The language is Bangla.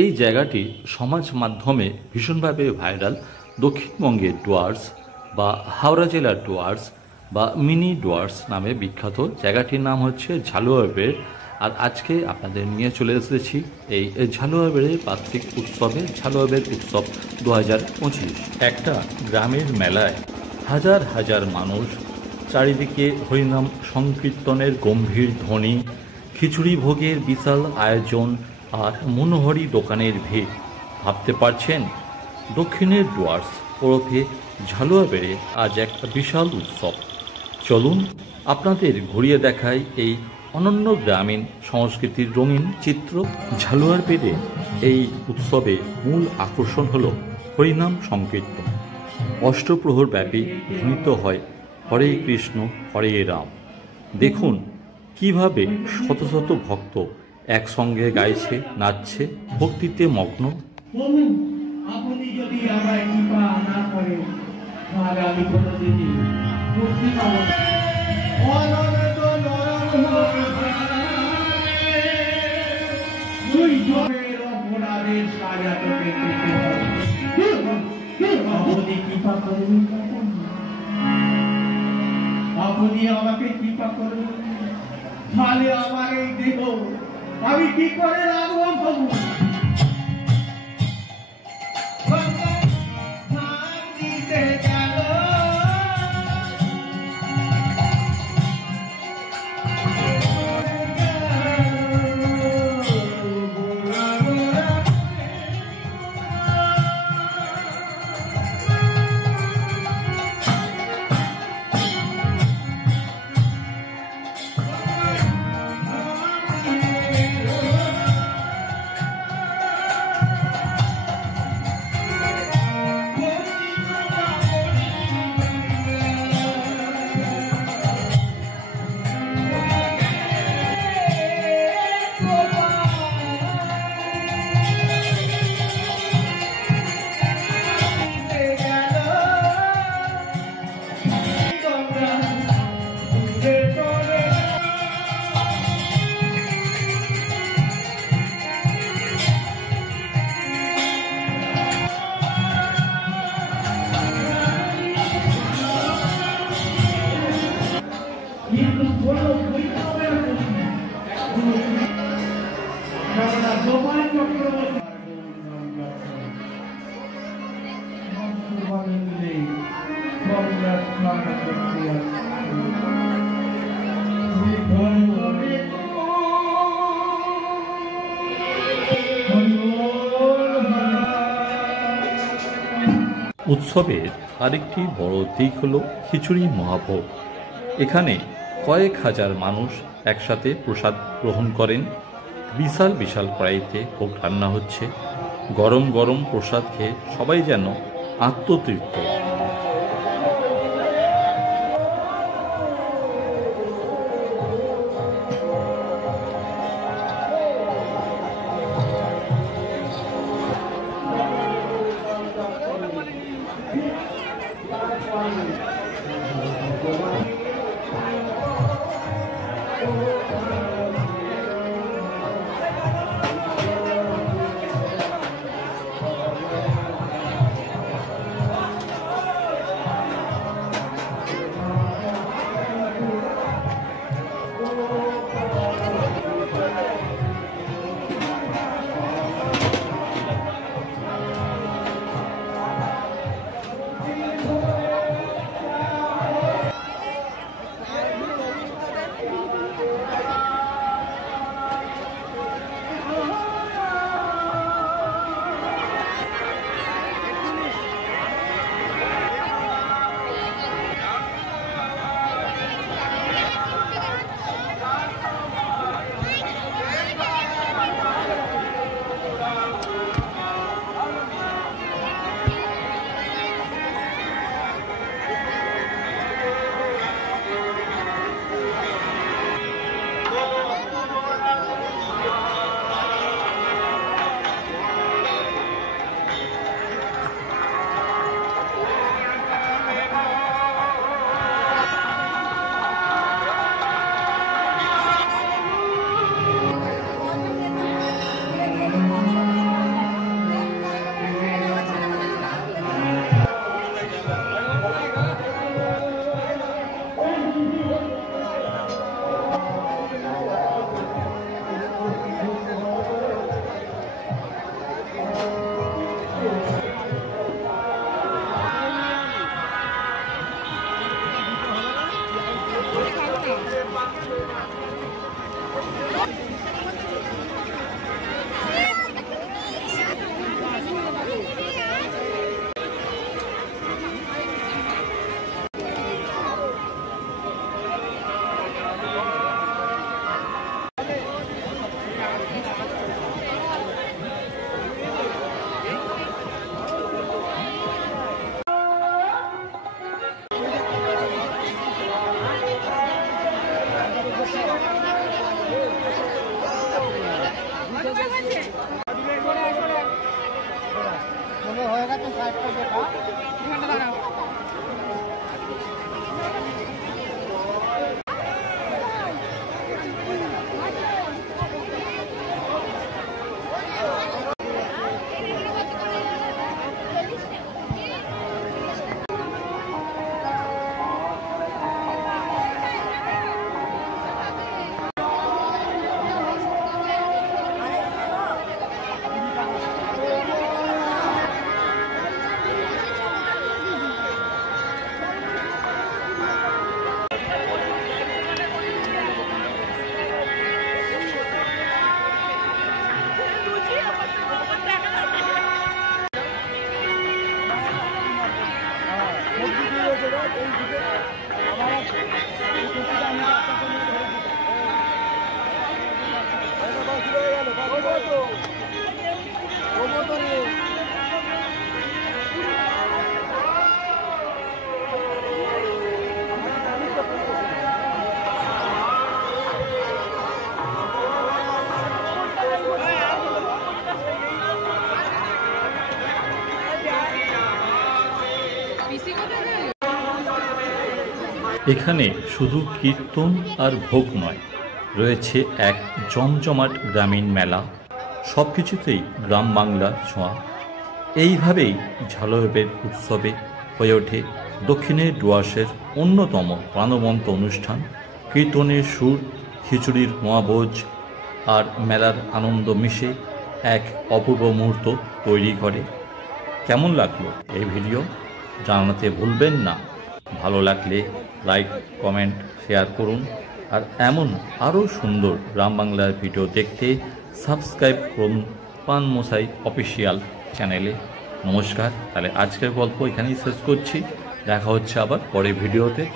এই জায়গাটি সমাজ মাধ্যমে ভীষণভাবে ভাইরাল। দক্ষিণবঙ্গের ডুয়ার্স বা হাওড়া জেলার ডুয়ার্স বা মিনি ডুয়ার্স নামে বিখ্যাত। জায়গাটির নাম হচ্ছে ঝালুয়াবেড়। আর আজকে আপনাদের নিয়ে চলে এসেছি এই ঝালুয়াবেড়ের বার্ষিক উৎসবে, ঝালুয়াবেড় উৎসব 2025। একটা গ্রামের মেলায় হাজার হাজার মানুষ, চারিদিকে হরিনাম সংকীর্তনের গম্ভীর ধ্বনি, খিচুড়ি ভোগের বিশাল আয়োজন আর মনোহরি দোকানের ভিড়। ভাবতে পারছেন দক্ষিণের ডুয়ার্স ওরফে ঝালুয়াবেড়ে আজ এক বিশাল উৎসব। চলুন আপনাদের ঘুরিয়ে দেখাই এই অনন্য গ্রামীণ সংস্কৃতির রঙিন চিত্র। ঝালুয়াবেড়ে এই উৎসবে মূল আকর্ষণ হল হরিনাম সংকীর্তন। অষ্টপ্রহর ব্যাপী ধ্বনিত হয় হরে কৃষ্ণ হরে রাম। দেখুন কিভাবে শত শত ভক্ত একসঙ্গে গাইছে, নাচছে, ভক্তিতে মগ্ন। আপনি যদি আমায় কৃপা না করেন তাহলে আমি কোনোদিনই মুক্তি পাবো না। অপরাধের সাজা তোকে পেতে হবে। আপনি কৃপা করবেন, আপনি আমাকে কৃপা করবেন, তাহলে আমার এই দেহ আমি কি করে রাখবো প্রভু? উৎসবের আরেকটি বড় দিক হল খিচুড়ি মহাভোগ। এখানে কয়েক হাজার মানুষ একসাথে প্রসাদ গ্রহণ করেন। বিশাল বিশাল কড়াইতে ভোগ রান্না হচ্ছে। গরম গরম প্রসাদ খেয়ে সবাই যেন আত্মতৃপ্ত। এখানে শুধু কীর্তন আর ভোগ নয়, রয়েছে এক জমজমাট গ্রামীণ মেলা। সব কিছুতেই গ্রাম বাংলার ছোঁয়া। এইভাবেই ঝালরের উৎসবে হয়ে ওঠে দক্ষিণের ডুয়ার্সের অন্যতম প্রাণবন্ত অনুষ্ঠান। কীর্তনের সুর, খিচুড়ির মহাভোজ আর মেলার আনন্দ মিশে এক অপূর্ব মুহূর্ত তৈরি করে। কেমন লাগলো এই ভিডিও জানাতে ভুলবেন না। ভালো লাগলে লাইক, কমেন্ট, শেয়ার করুন। আর এমন আরও সুন্দর গ্রাম বাংলার ভিডিও দেখতে সাবস্ক্রাইব করুন পানমশাই অফিসিয়াল চ্যানেলে। নমস্কার। তাহলে আজকের গল্প এখানেই শেষ করছি। দেখা হচ্ছে আবার পরের ভিডিওতে।